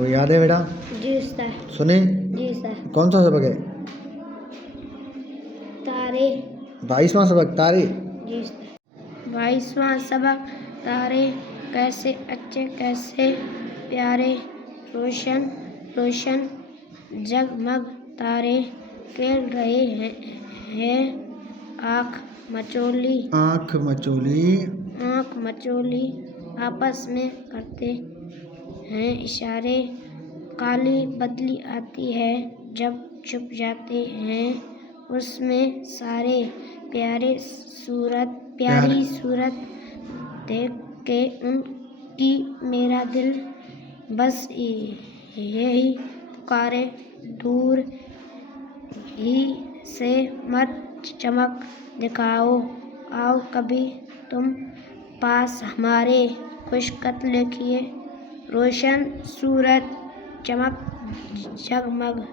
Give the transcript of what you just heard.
कोई याद है बेटा? जी सर। सुने? जी सर। कौन सा सबक है? तारे। 22वां सबक तारे। जी सर। 22वां सबक तारे कैसे अच्छे कैसे प्यारे, रोशन रोशन जगमग तारे खेल रहे हैं आँख मचोली आँख मचोली आपस में करते हैं इशारे। काली बदली आती है जब छुप जाते हैं उसमें सारे प्यारी सूरत देख के उनकी मेरा दिल बस यही पुकारे, दूर ही से मत चमक दिखाओ, आओ कभी तुम पास हमारे, खुश खत लिखिए रोशन सूरत चमक जगमग।